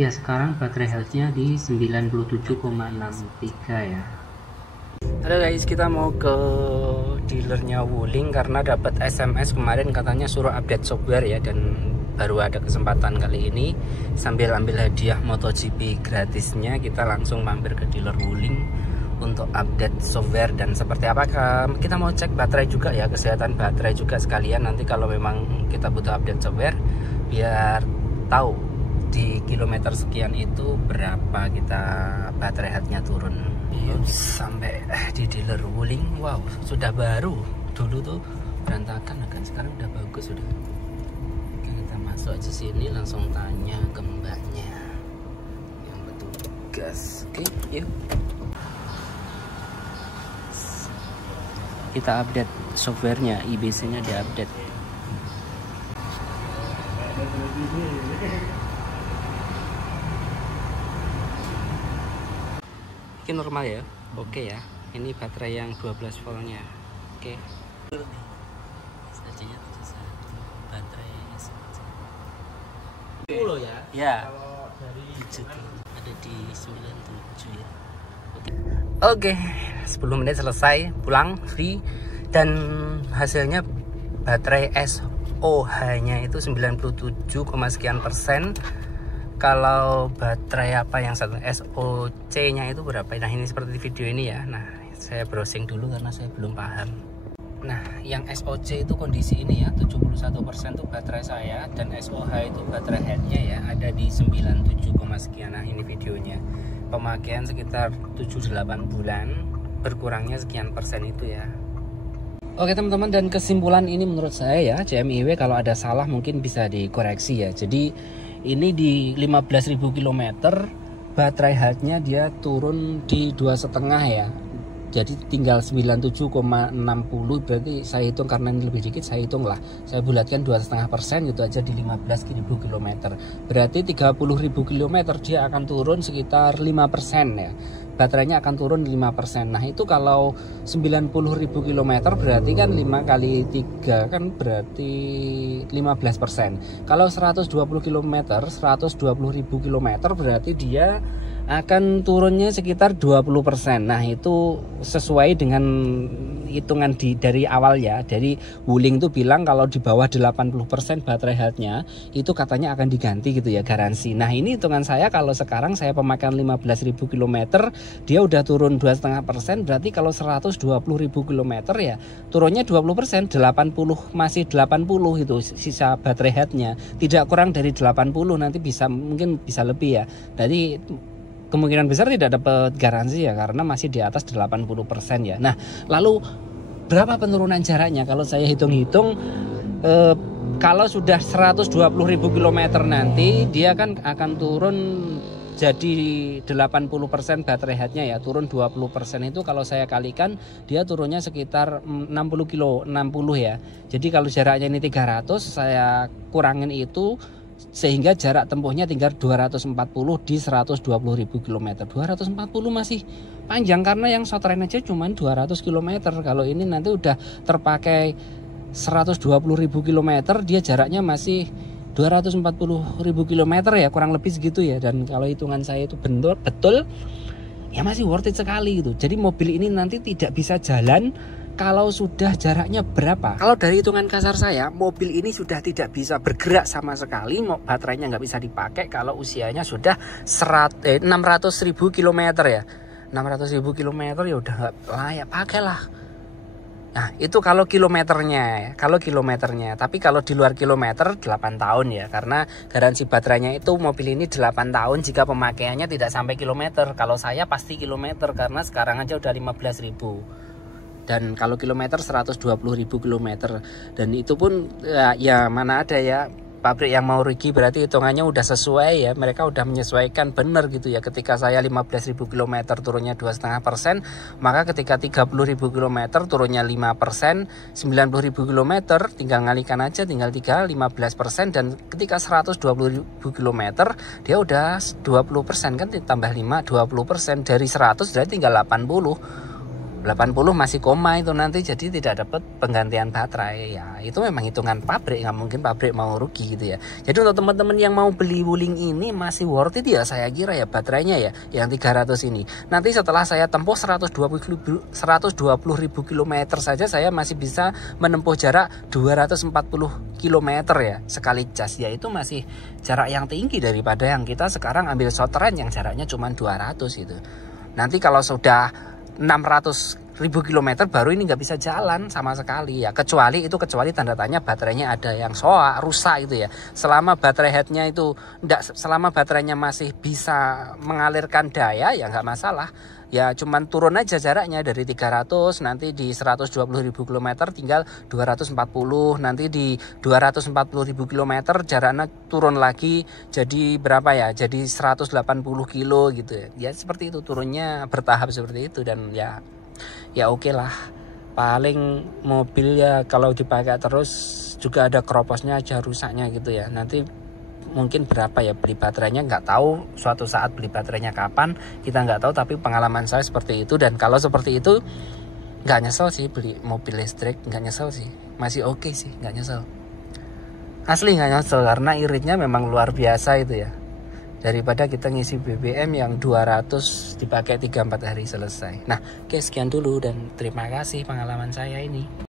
Ya, sekarang baterai health-nya di 97,63 ya. Halo guys, kita mau ke dealernya Wuling karena dapat SMS kemarin katanya suruh update software ya, dan baru ada kesempatan kali ini sambil ambil hadiah MotoGP gratisnya kita langsung mampir ke dealer Wuling untuk update software. Dan seperti apakah kita mau cek baterai juga ya, kesehatan baterai juga sekalian nanti kalau memang kita butuh update software biar tahu di kilometer sekian itu berapa kita baterai health-nya turun. Sampai di dealer Wuling, wow sudah baru, dulu tuh berantakan kan, sekarang udah bagus sudah. Kita masuk aja sini langsung tanya ke mbaknya yang petugas. Oke, yuk kita update softwarenya, IBC-nya diupdate. Ini normal ya, oke ya. Ini baterai yang 12 voltnya, oke. Sajinya 71 baterai S10 ya. Ya. Kalau dari 7 ada di 97 ya. Oke, 10 menit selesai, pulang free, dan hasilnya baterai SOH-nya itu 97, sekian persen. Kalau baterai apa yang satu SOC-nya itu berapa? Nah ini seperti di video ini ya. Nah saya browsing dulu karena saya belum paham. Nah yang SOC itu kondisi ini ya, 71% itu baterai saya, dan SOH itu baterai headnya ya ada di 97, sekian. Nah ini videonya, pemakaian sekitar 7-8 bulan, berkurangnya sekian persen itu ya. Oke teman-teman, dan kesimpulan ini menurut saya ya, CMIW kalau ada salah mungkin bisa dikoreksi ya. Jadi ini di 15.000 km baterai health-nya dia turun di 2,5 ya. Jadi tinggal 97,60, berarti saya hitung karena ini lebih dikit, saya hitung lah. Saya bulatkan 2,5% gitu aja di 15.000 km. Berarti 30.000 km dia akan turun sekitar 5% ya. Baterainya akan turun 5%. Nah itu kalau 90.000 km berarti kan 5 kali 3 kan berarti 15%. Kalau 120 km, 120.000 km berarti dia akan turunnya sekitar 20%. Nah itu sesuai dengan hitungan dari awal ya. Dari Wuling itu bilang kalau di bawah 80% baterai health-nya itu katanya akan diganti gitu ya, garansi. Nah ini hitungan saya, kalau sekarang saya pemakaian 15.000 km dia udah turun 2,5%, berarti kalau 120.000 km ya turunnya 20%, 80, masih 80 itu sisa baterai health-nya, tidak kurang dari 80, nanti mungkin bisa lebih ya. Jadi kemungkinan besar tidak dapat garansi ya, karena masih di atas 80% ya. Nah lalu berapa penurunan jaraknya? Kalau saya hitung-hitung kalau sudah 120.000 km nanti dia kan akan turun jadi 80% baterai health-nya ya, turun 20%. Itu kalau saya kalikan dia turunnya sekitar 60 ya. Jadi kalau jaraknya ini 300, saya kurangin itu sehingga jarak tempuhnya tinggal 240 di 120.000 km. 240 masih panjang karena yang short range aja cuma 200 km. Kalau ini nanti udah terpakai 120.000 km, dia jaraknya masih 240.000 km ya, kurang lebih segitu ya. Dan kalau hitungan saya itu betul ya masih worth it sekali gitu. Jadi mobil ini nanti tidak bisa jalan kalau sudah jaraknya berapa. Kalau dari hitungan kasar saya, mobil ini sudah tidak bisa bergerak sama sekali, baterainya nggak bisa dipakai kalau usianya sudah 600.000 km ya. 600.000 km ya udah nggak layak pakai lah. Nah itu kalau kilometernya ya, tapi kalau di luar kilometer 8 tahun ya, karena garansi baterainya itu mobil ini 8 tahun jika pemakaiannya tidak sampai kilometer. Kalau saya pasti kilometer karena sekarang aja udah 15.000. Dan kalau kilometer 120.000 km, dan itu pun ya mana ada ya pabrik yang mau rugi, berarti hitungannya udah sesuai ya, mereka udah menyesuaikan bener gitu ya. Ketika saya 15.000 km turunnya 2,5%, maka ketika 30.000 km turunnya 5%, 90.000 km tinggal ngalikan aja, tinggal 15%, dan ketika 120.000 km dia udah 20% kan, ditambah 5, 20% dari 100 jadi tinggal 80. 80 masih koma itu nanti, jadi tidak dapat penggantian baterai. Ya itu memang hitungan pabrik, nggak mungkin pabrik mau rugi gitu ya. Jadi untuk teman-teman yang mau beli Wuling ini masih worth it ya saya kira ya, baterainya ya yang 300 ini. Nanti setelah saya tempuh 120.000 km saja saya masih bisa menempuh jarak 240 km ya sekali cas, ya itu masih jarak yang tinggi daripada yang kita sekarang ambil short-run yang jaraknya cuma 200 gitu. Nanti kalau sudah 600.000 km baru ini nggak bisa jalan sama sekali ya, kecuali tanda tanya baterainya ada yang rusak itu ya. Selama baterai headnya itu selama baterainya masih bisa mengalirkan daya ya nggak masalah ya, cuman turun aja jaraknya dari 300 nanti di 120.000 km tinggal 240, nanti di 240.000 km jaraknya turun lagi jadi berapa ya, jadi 180 kilo gitu ya. Seperti itu, turunnya bertahap seperti itu. Dan ya oke lah, paling mobil ya kalau dipakai terus juga ada keroposnya aja rusaknya gitu ya. Nanti mungkin berapa ya beli baterainya, nggak tahu, suatu saat beli baterainya kapan kita nggak tahu, tapi pengalaman saya seperti itu. Dan kalau seperti itu nggak nyesel sih beli mobil listrik, nggak nyesel sih, masih oke sih, nggak nyesel, asli nggak nyesel, karena iritnya memang luar biasa itu ya, daripada kita ngisi BBM yang 200 dipakai 3-4 hari selesai. Nah oke, sekian dulu dan terima kasih pengalaman saya ini.